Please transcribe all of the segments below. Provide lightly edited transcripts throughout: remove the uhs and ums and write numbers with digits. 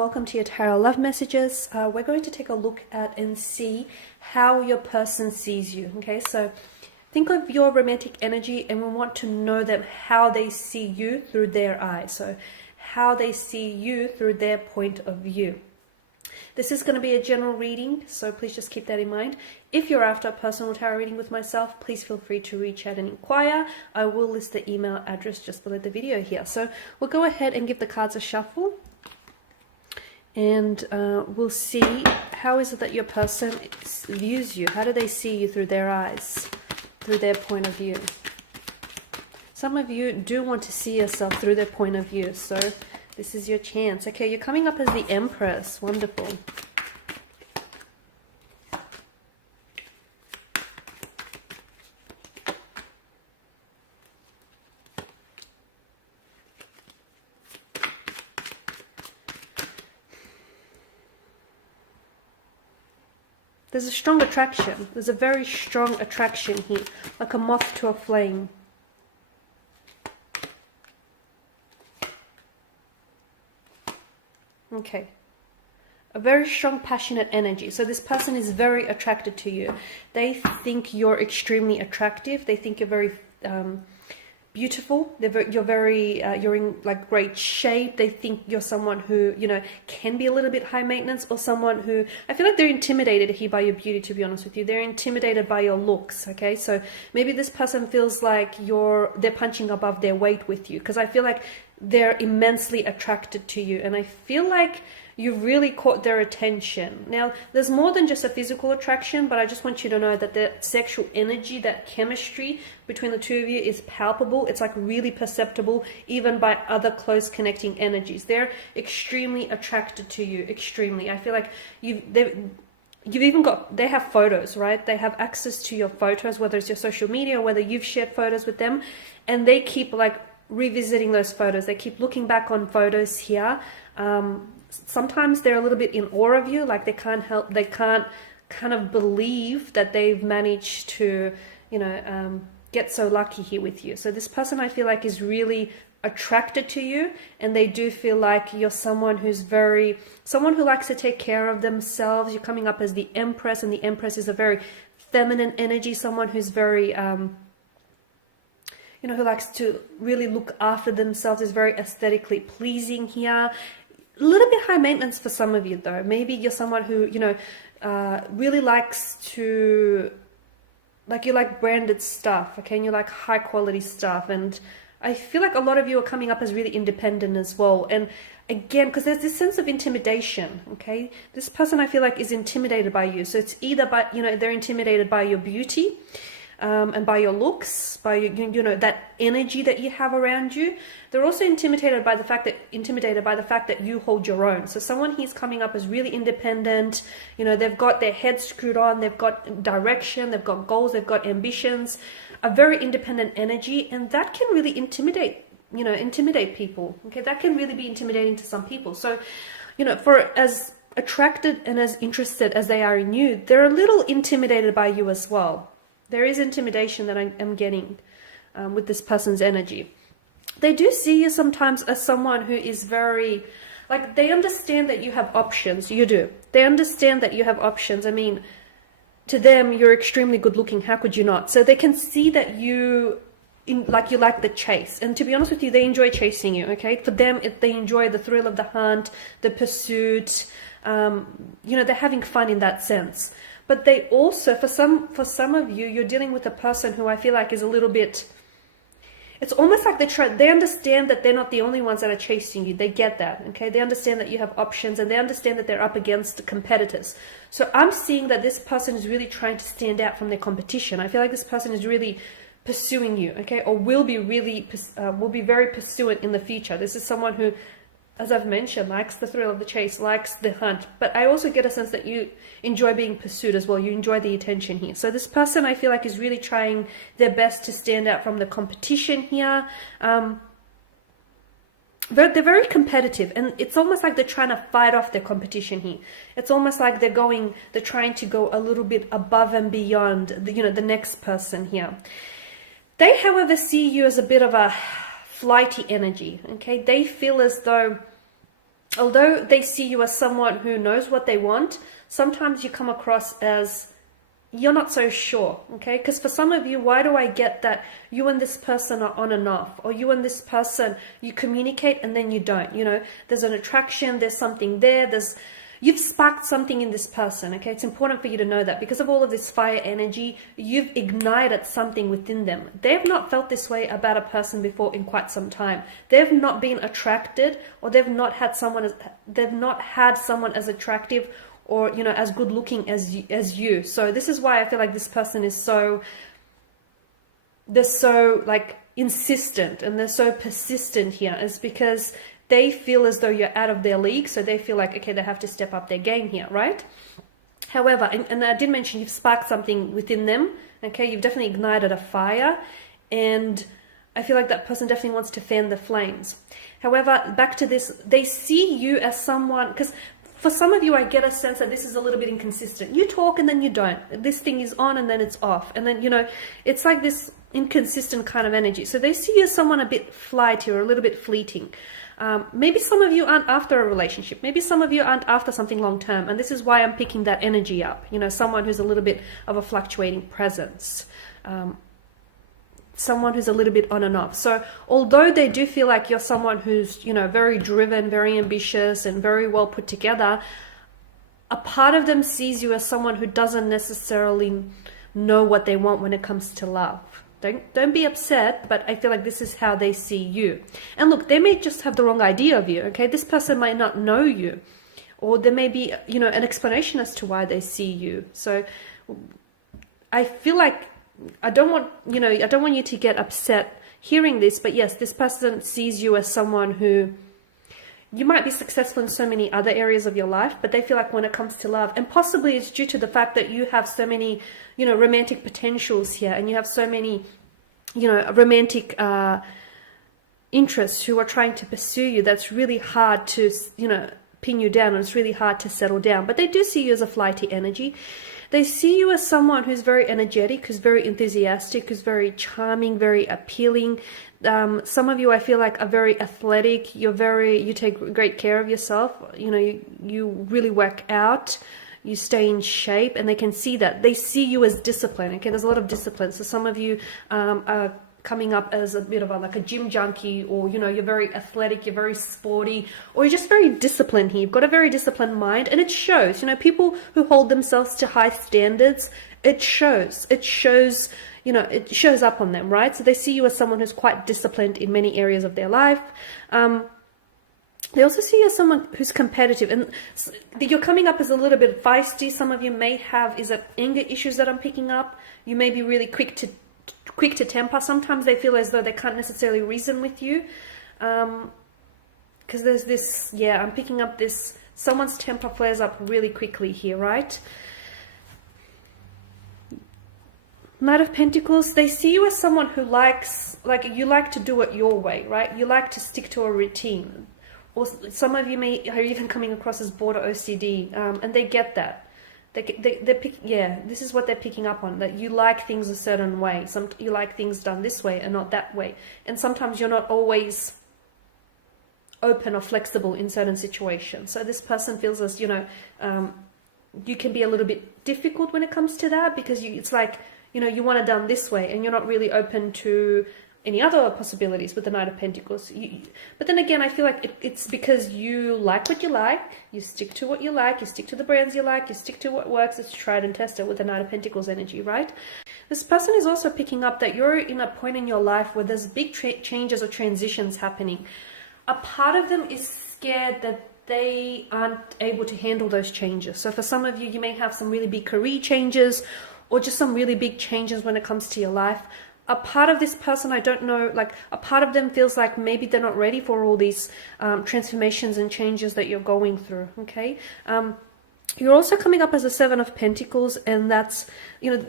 welcome to your tarot love messages. We're going to take a look at and see how your person sees you. Okay, so think of your romantic energy and we want to know them, how they see you through their eyes. So how they see you through their point of view. This is going to be a general reading, so please just keep that in mind. If you're after a personal tarot reading with myself, please feel free to reach out and inquire. I will list the email address just below the video here. So we'll go ahead and give the cards a shuffle. And we'll see how is it that your person views you. How do they see you through their eyes, through their point of view? Some of you do want to see yourself through their point of view, so this is your chance. Okay, you're coming up as the Empress. Wonderful. There's a strong attraction. There's a very strong attraction here, like a moth to a flame. Okay. A very strong, passionate energy. So this person is very attracted to you. They think you're extremely attractive. They think you're very beautiful. You're in like great shape. They think you're someone who, you know, can be a little bit high maintenance, or someone who, I feel like they're intimidated here by your beauty, to be honest with you. They're intimidated by your looks. Okay, so maybe this person feels like they're punching above their weight with you, because I feel like they're immensely attracted to you, and I feel like you really caught their attention. Now, there's more than just a physical attraction, but I just want you to know that the sexual energy, that chemistry between the two of you is palpable. It's like really perceptible, even by other close connecting energies. They're extremely attracted to you, extremely. I feel like they have photos, right? They have access to your photos, whether it's your social media or whether you've shared photos with them, and they keep like revisiting those photos. They keep looking back on photos here. Sometimes they're a little bit in awe of you, like they can't kind of believe that they've managed to, you know, get so lucky here with you. So this person, I feel like, is really attracted to you, and they do feel like you're someone who likes to take care of themselves. You're coming up as the Empress, and the Empress is a very feminine energy, someone who's very you know, who likes to really look after themselves, is very aesthetically pleasing here. A little bit high maintenance for some of you, though. Maybe you're someone who, you know, really likes to, like, you like branded stuff, okay, and you like high quality stuff. And I feel like a lot of you are coming up as really independent as well. And again, because there's this sense of intimidation, okay? This person, I feel like, is intimidated by you. So it's either by, you know, they're intimidated by your beauty, and by your looks, by you know, that energy that you have around you. They're also intimidated by the fact that you hold your own. So someone here's coming up as really independent. You know, they've got their head screwed on, they've got direction, they've got goals, they've got ambitions, a very independent energy, and that can really intimidate people. Okay, that can really be intimidating to some people. So, you know, for as attracted and as interested as they are in you, they're a little intimidated by you as well. There is intimidation that I am getting with this person's energy. They do see you sometimes as someone who is very, like, they understand that you have options. You do. They understand that you have options. I mean, to them, you're extremely good looking. How could you not? So they can see that you like the chase. And to be honest with you, they enjoy chasing you, okay? For them, they enjoy the thrill of the hunt, the pursuit. You know, they're having fun in that sense. But they also, for some of you, you're dealing with a person who I feel like is a little bit, it's almost like they understand that they're not the only ones that are chasing you. They get that, okay? They understand that you have options, and they understand that they're up against competitors. So I'm seeing that this person is really trying to stand out from their competition. I feel like this person is really pursuing you, okay? Or will be very pursuant in the future. This is someone who, as I've mentioned, likes the thrill of the chase, likes the hunt. But I also get a sense that you enjoy being pursued as well. You enjoy the attention here. So this person, I feel like, is really trying their best to stand out from the competition here. They're very competitive, and it's almost like they're trying to fight off their competition here. It's almost like they're trying to go a little bit above and beyond the next person here. They, however, see you as a bit of a flighty energy, okay? They feel as though although they see you as someone who knows what they want, sometimes you come across as you're not so sure, okay? Because for some of you, why do I get that you and this person are on and off? Or you and this person, you communicate and then you don't, you know? There's an attraction, there's something there, you've sparked something in this person, okay? It's important for you to know that because of all of this fire energy, you've ignited something within them. They've not felt this way about a person before in quite some time. They've not been attracted, or they've not had someone as attractive or, you know, as good looking as you. So this is why I feel like this person is they're so like insistent and they're so persistent here, is because they feel as though you're out of their league. So they feel like, okay, they have to step up their game here, right? However, and I did mention you've sparked something within them, okay? You've definitely ignited a fire, and I feel like that person definitely wants to fan the flames. However, back to this, they see you as someone, because for some of you, I get a sense that this is a little bit inconsistent. You talk and then you don't. This thing is on and then it's off. And then, you know, it's like this inconsistent kind of energy. So they see you as someone a bit flighty or a little bit fleeting. Maybe some of you aren't after a relationship. Maybe some of you aren't after something long term. And this is why I'm picking that energy up. You know, someone who's a little bit of a fluctuating presence. Someone who's a little bit on and off. So although they do feel like you're someone who's, you know, very driven, very ambitious and very well put together, a part of them sees you as someone who doesn't necessarily know what they want when it comes to love. Don't be upset, but I feel like this is how they see you. And look, they may just have the wrong idea of you, okay? This person might not know you, or there may be, you know, an explanation as to why they see you. So I feel like I don't want you to get upset hearing this, but yes, this person sees you as someone who, you might be successful in so many other areas of your life, but they feel like when it comes to love, and possibly it's due to the fact that you have so many, you know, romantic potentials here, and you have so many, you know, romantic interests who are trying to pursue you, that's really hard to, you know, pin you down, and it's really hard to settle down. But they do see you as a flighty energy. They see you as someone who's very energetic, who's very enthusiastic, who's very charming, very appealing. Some of you, I feel like, are very athletic. You take great care of yourself. You know, you really work out. You stay in shape, and they can see that. They see you as discipline. Okay, there's a lot of discipline. So some of you are coming up as a bit of like a gym junkie, or, you know, you're very athletic, you're very sporty, or you're just very disciplined here. You've got a very disciplined mind, and it shows. You know, people who hold themselves to high standards, it shows, you know, it shows up on them, right? So they see you as someone who's quite disciplined in many areas of their life. They also see you as someone who's competitive, and you're coming up as a little bit feisty. Some of you may have, anger issues that I'm picking up. You may be really quick to temper. Sometimes they feel as though they can't necessarily reason with you, because there's this, yeah, I'm picking up this, someone's temper flares up really quickly here, right? Knight of Pentacles, they see you as someone who likes, like, you like to do it your way, right? You like to stick to a routine. Or some of you are even coming across as border OCD, and they get that. This is what they're picking up on, that you like things a certain way. You like things done this way and not that way. And sometimes you're not always open or flexible in certain situations. So this person feels as, you know, you can be a little bit difficult when it comes to that, because it's like, you know, you want it done this way, and you're not really open to any other possibilities with the Knight of Pentacles. But then again, I feel like it's because you like what you like, you stick to what you like, you stick to the brands you like, you stick to what works. It's tried and tested with the Knight of Pentacles energy, right? This person is also picking up that you're in a point in your life where there's big changes or transitions happening. A part of them is scared that they aren't able to handle those changes. So for some of you, you may have some really big career changes, or just some really big changes when it comes to your life. A part of this person, I don't know, like a part of them feels like maybe they're not ready for all these transformations and changes that you're going through, okay? You're also coming up as a Seven of Pentacles, and that's, you know,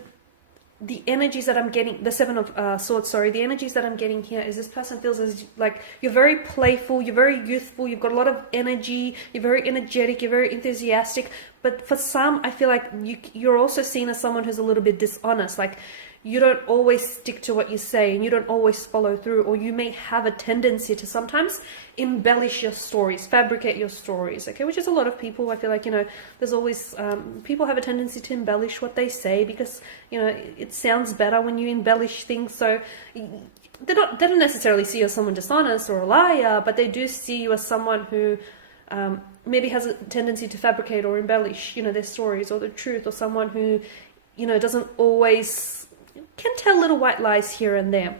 the energies that I'm getting, the Seven of Swords, sorry, the energies that I'm getting here is this person feels as like you're very playful, you're very youthful, you've got a lot of energy, you're very energetic, you're very enthusiastic, but for some, I feel like you're also seen as someone who's a little bit dishonest, like you don't always stick to what you say and you don't always follow through, or you may have a tendency to sometimes embellish your stories, fabricate your stories, okay, which is a lot of people. I feel like, you know, there's always people have a tendency to embellish what they say because, you know, it sounds better when you embellish things. So they don't necessarily see you as someone dishonest or a liar, but they do see you as someone who maybe has a tendency to fabricate or embellish, you know, their stories or the truth, or someone who, you know, doesn't always, can tell little white lies here and there.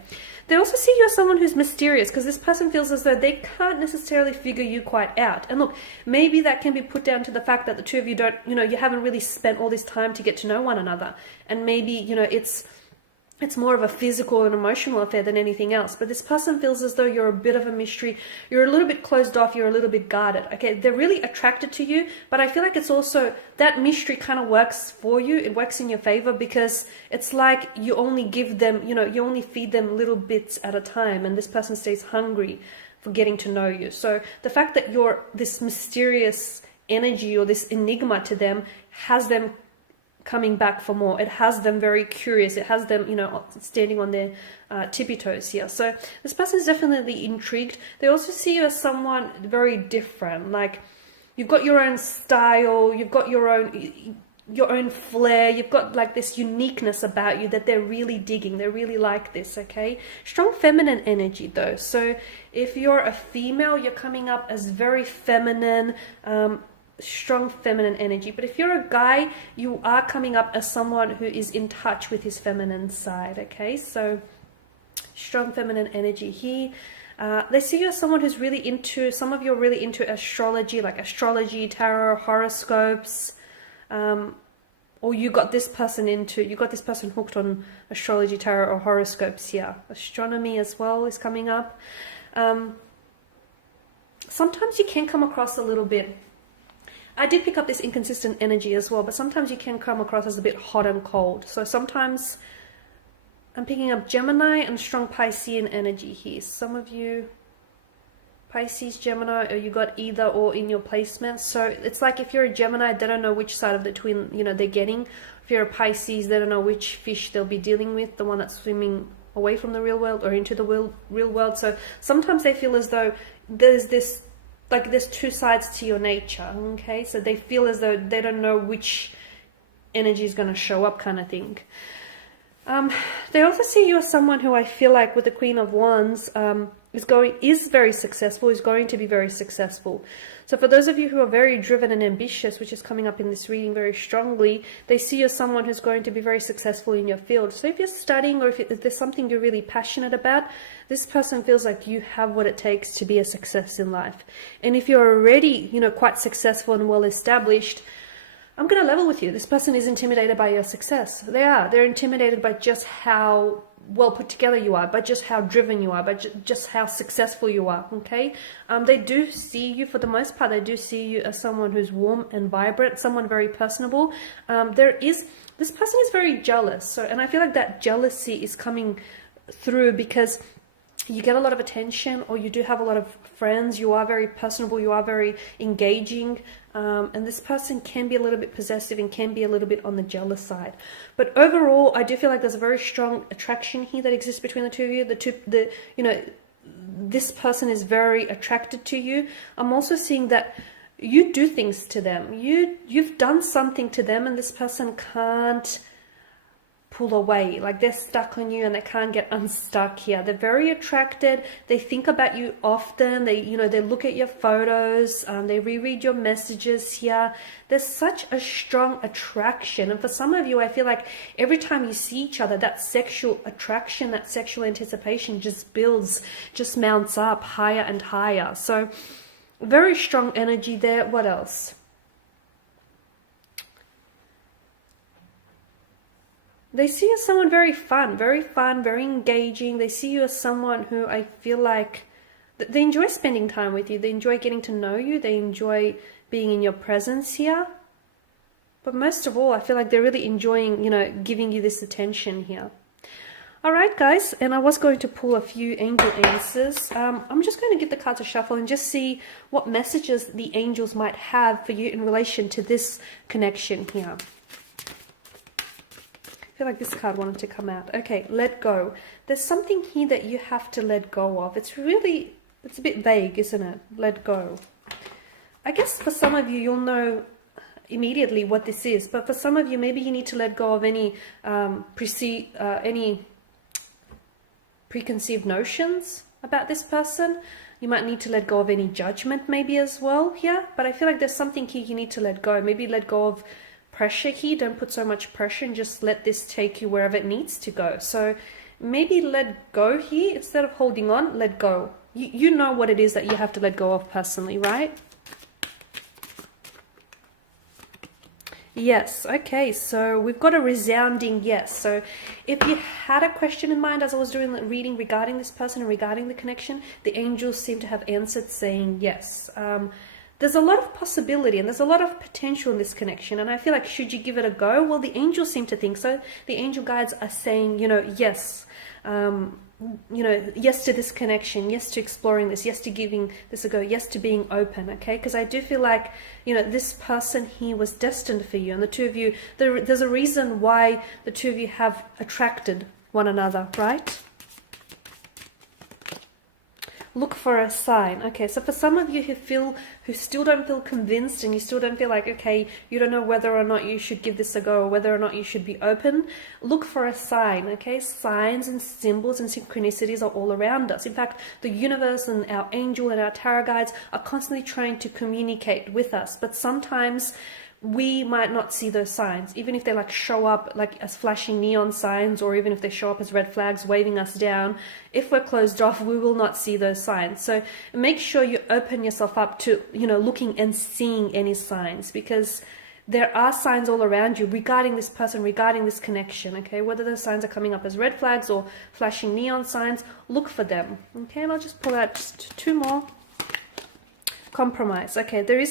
They also see you as someone who's mysterious, because this person feels as though they can't necessarily figure you quite out. And look, maybe that can be put down to the fact that the two of you don't, you know, you haven't really spent all this time to get to know one another. And maybe, you know, it's more of a physical and emotional affair than anything else. But this person feels as though you're a bit of a mystery. You're a little bit closed off. You're a little bit guarded. Okay, they're really attracted to you. But I feel like it's also, that mystery kind of works for you. It works in your favor, because it's like you only give them, you know, you only feed them little bits at a time. And this person stays hungry for getting to know you. So the fact that you're this mysterious energy or this enigma to them has them coming back for more. It has them very curious. It has them, you know, standing on their tippy toes here. So this person is definitely intrigued. They also see you as someone very different. Like, you've got your own style. You've got your own flair. You've got like this uniqueness about you that they're really digging. They really like this, okay? Strong feminine energy though. So if you're a female, you're coming up as very feminine, strong feminine energy. But if you're a guy, you are coming up as someone who is in touch with his feminine side, okay? So strong feminine energy here. They see you as someone who's really into, some of you are really into astrology, like astrology, tarot, horoscopes, or you got this person hooked on astrology, tarot, or horoscopes here. Astronomy as well is coming up. Sometimes you can come across a little bit, I did pick up this inconsistent energy as well, but sometimes you can come across as a bit hot and cold. So sometimes I'm picking up Gemini and strong Piscean energy here. Some of you, Pisces, Gemini, or you got either or in your placement. So it's like if you're a Gemini, they don't know which side of the twin, you know, they're getting. If you're a Pisces, they don't know which fish they'll be dealing with, the one that's swimming away from the real world or into the real world. So sometimes they feel as though there's this, like there's two sides to your nature, okay? So they feel as though they don't know which energy is going to show up, kind of thing. They also see you as someone who I feel like with the Queen of Wands is very successful, is going to be very successful. So for those of you who are very driven and ambitious, which is coming up in this reading very strongly, they see you as someone who's going to be very successful in your field. So if you're studying, or if there's something you're really passionate about, this person feels like you have what it takes to be a success in life. And if you're already, you know, quite successful and well established, I'm going to level with you. This person is intimidated by your success. They're intimidated by just how well put together you are, by just how driven you are, by just how successful you are, okay? They do see you, for the most part, they do see you as someone who's warm and vibrant, someone very personable. This person is very jealous. So, and I feel like that jealousy is coming through because you get a lot of attention, or you do have a lot of friends, you are very personable, you are very engaging, and this person can be a little bit possessive and can be a little bit on the jealous side. But overall, I do feel like there's a very strong attraction here that exists between the two of you. This person is very attracted to you. I'm also seeing that you do things to them. You've done something to them, and this person can't pull away. Like, they're stuck on you and they can't get unstuck here. They're very attracted. They think about you often. They look at your photos. They reread your messages here. There's such a strong attraction. And for some of you, I feel like every time you see each other, that sexual attraction, that sexual anticipation just builds, just mounts up higher and higher. So very strong energy there. What else? They see you as someone very fun, very engaging. They see you as someone who I feel like they enjoy spending time with you. They enjoy getting to know you. They enjoy being in your presence here. But most of all, I feel like they're really enjoying, giving you this attention here. All right, guys, and I was going to pull a few angel answers. I'm just going to give the cards a shuffle and just see what messages the angels might have for you in relation to this connection here. feel like this card wanted to come out. Okay, let go. There's something here that you have to let go of. It's a bit vague, isn't it? Let go. I guess for some of you, you'll know immediately what this is, but for some of you, maybe you need to let go of any preconceived notions about this person. You might need to let go of any judgment maybe as well here, but I feel like there's something here you need to let go. Maybe let go of pressure here. Don't put so much pressure and just let this take you wherever it needs to go. So maybe let go here instead of holding on. Let go. You know what it is that you have to let go of personally, right? Yes. Okay, so we've got a resounding yes. So if you had a question in mind as I was doing the reading regarding this person and regarding the connection, the angels seem to have answered saying yes. There's a lot of possibility and there's a lot of potential in this connection, and I feel like should you give it a go? Well, the angels seem to think so. The angel guides are saying, yes. Yes to this connection, yes to exploring this, yes to giving this a go, yes to being open, okay? Because I do feel like, this person here was destined for you, and the two of you, there's a reason why the two of you have attracted one another, right? Look for a sign. Okay, so for some of you who still don't feel convinced and you still don't feel like, okay, you don't know whether or not you should give this a go or whether or not you should be open, look for a sign, okay? Signs and symbols and synchronicities are all around us. In fact, the universe and our angel and our tarot guides are constantly trying to communicate with us, but sometimes we might not see those signs, even if they show up as flashing neon signs, or even if they show up as red flags waving us down. If we're closed off, we will not see those signs. So make sure you open yourself up to, looking and seeing any signs, because there are signs all around you regarding this person, regarding this connection, okay? Whether those signs are coming up as red flags or flashing neon signs, look for them, okay? And I'll just pull out just two more. Compromise. Okay, there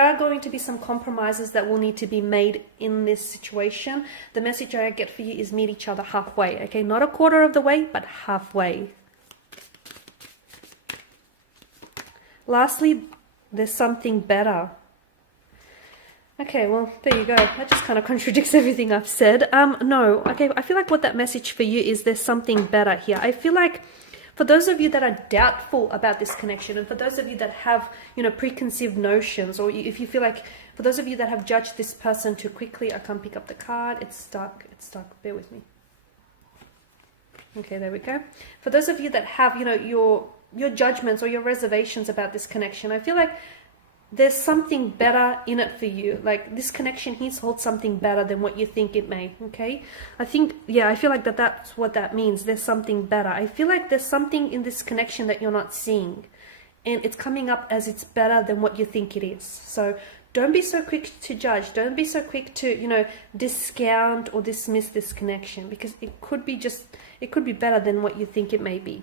are going to be some compromises that will need to be made in this situation. The message I get for you is meet each other halfway, okay? Not a quarter of the way, but halfway. Lastly, there's something better. Okay, well, there you go. That just kind of contradicts everything I've said. No, okay, I feel like what that message for you is there's something better here. I feel like for those of you that are doubtful about this connection, and for those of you that have, preconceived notions, or if you feel like, for those of you that have judged this person too quickly, I can't pick up the card, it's stuck, bear with me. Okay, there we go. For those of you that have, your judgments or your reservations about this connection, I feel like there's something better in it for you. Like this connection here holds something better than what you think it may, okay? I feel like that's what that means. There's something better. I feel like there's something in this connection that you're not seeing, and it's coming up as it's better than what you think it is. So don't be so quick to judge. Don't be so quick to, discount or dismiss this connection, because it could be better than what you think it may be.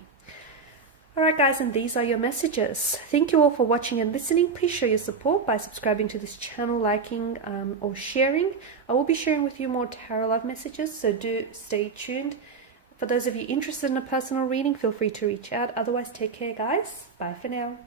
Alright guys, and these are your messages. Thank you all for watching and listening. Please show your support by subscribing to this channel, liking or sharing. I will be sharing with you more tarot love messages, so do stay tuned. For those of you interested in a personal reading, feel free to reach out. Otherwise, take care guys. Bye for now.